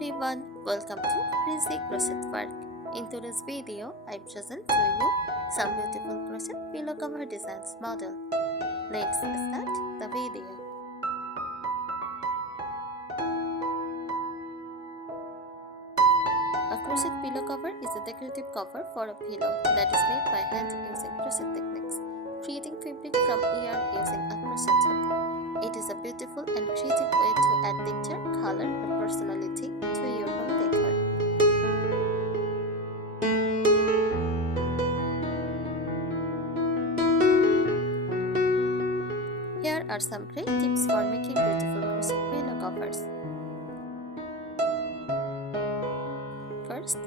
everyone, welcome to Crazy Crochet Work. In today's video, I've chosen to you some beautiful crochet pillow cover designs model. Let's start the video. A crochet pillow cover is a decorative cover for a pillow that is made by hand using crochet techniques, creating fabric from yarn using a crochet hook. It is a beautiful and creative way to add texture, color, and personality to your home decor. Here are some great tips for making beautiful crochet pillow covers. First,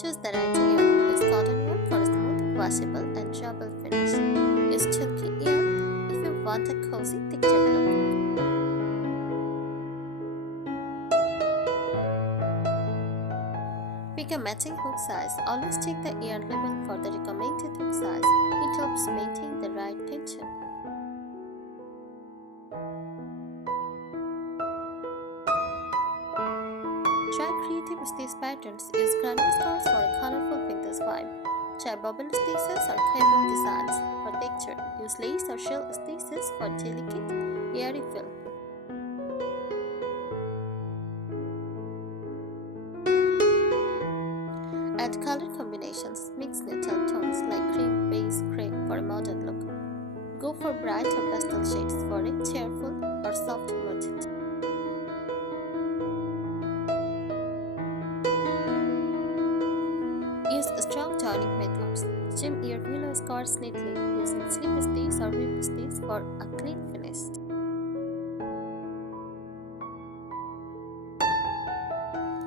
choose the right yarn. Use cotton yarn for a smooth, washable, and durable finish. Use chunky yarn if you want a cozy textured look. Pick a matching hook size. Always check the yarn label for the recommended hook size. It helps maintain the right tension. Try creative stitch patterns. Use granny scars for a colorful vintage vibe. Try bubble stitches or cable designs for texture. Use lace or shell stitches for delicate, airy feel. Add color combinations. Mix neutral tones like cream, beige, gray for a modern look. Go for bright or pastel shades for a cheerful or soft mood. Use strong joining methods. Trim your pillow scars neatly using slip stitch or whip stitch for a clean finish.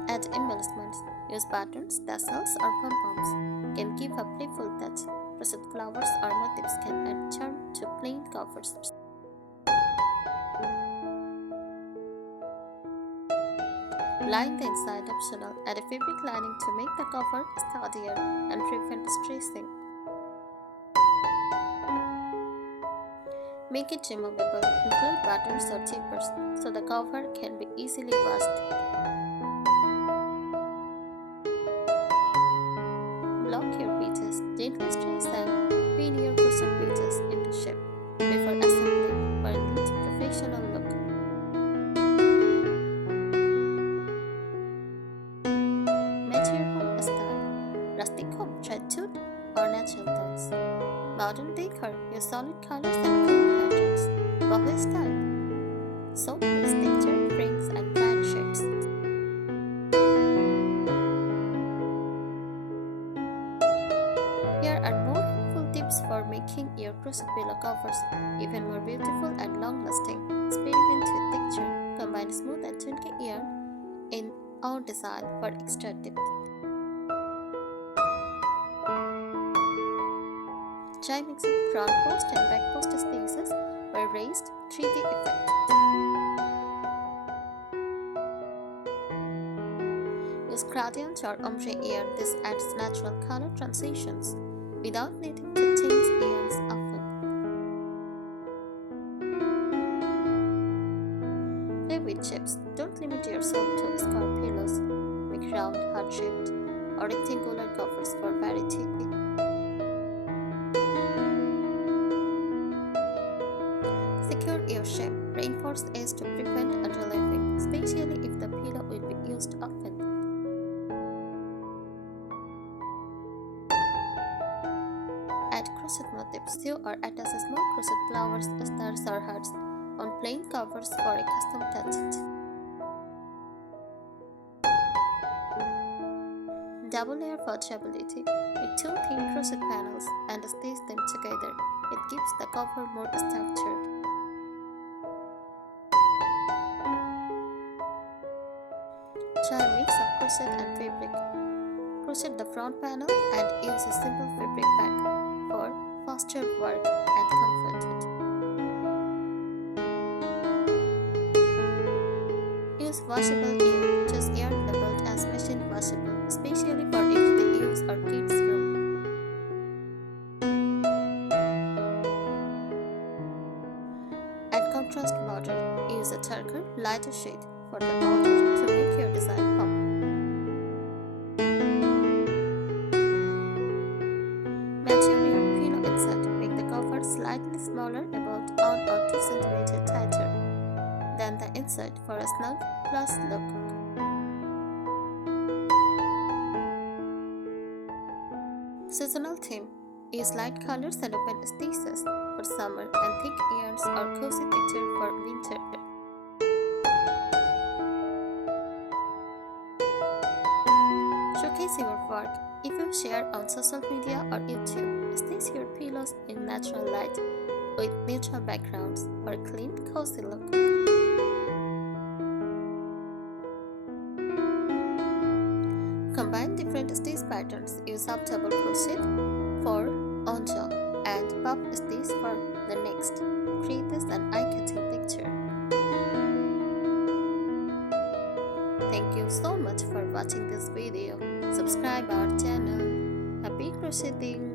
Add embellishments. Use buttons, tassels, or pom-poms. Can give a playful touch. Crochet flowers or motifs can add charm to plain covers. Line the inside optional. Add a fabric lining to make the cover sturdier and prevent stressing. Make it removable. Include buttons or zippers so the cover can be easily washed. Block your pieces. Gently stretch and pin your crochet pieces into shape before assembling for a neat professional look. Match your home style. Rustic home, try tooth or natural tones. Modern decor, use solid colors and clean patterns. Boho style, so mix texture, rings, and bright shades. Here are more helpful tips for making your crochet pillow covers even more beautiful and long-lasting. Experiment with texture. Combine smooth and chunky yarn in our design for extra depth. Try mixing front post and back post stitches for a raised 3D effect. Use gradient or ombre yarn. This adds natural color transitions without needing to change yarns often. Play with shapes. Don't limit yourself to square pillows. Make round, heart-shaped, or rectangular covers for variety. Secure your shape. Reinforce edge to prevent underlaying, especially if the pillow will be used often. Add crochet motifs. Sew or attach small crochet flowers, stars, or hearts on plain covers for a custom touch. Double layer for durability. Make two thin crochet panels and stitch them together. It gives the cover more structure. Try a mix of crochet and fabric. Crochet the front panel and use a simple fabric bag for faster work and comfort. Use washable yarn. Choose yarn labeled as machine washable, especially for everyday use or kids' room. Add contrast border. Use a darker, lighter shade for the border to make your design pop. collar about 1 or 2 cm tighter than the inside for a snug plus look. Seasonal theme. Use light colors and open stitches for summer and thick yarns or cozy texture for winter. Showcase your work. If you share on social media or YouTube, stitch your pillows in natural light with neutral backgrounds for a clean, cozy look. Combine different stitch patterns. Use half double crochet for onjo and puff stitch for the next. Create this an eye-catching picture. Thank you so much for watching this video. Subscribe our channel. Happy crocheting!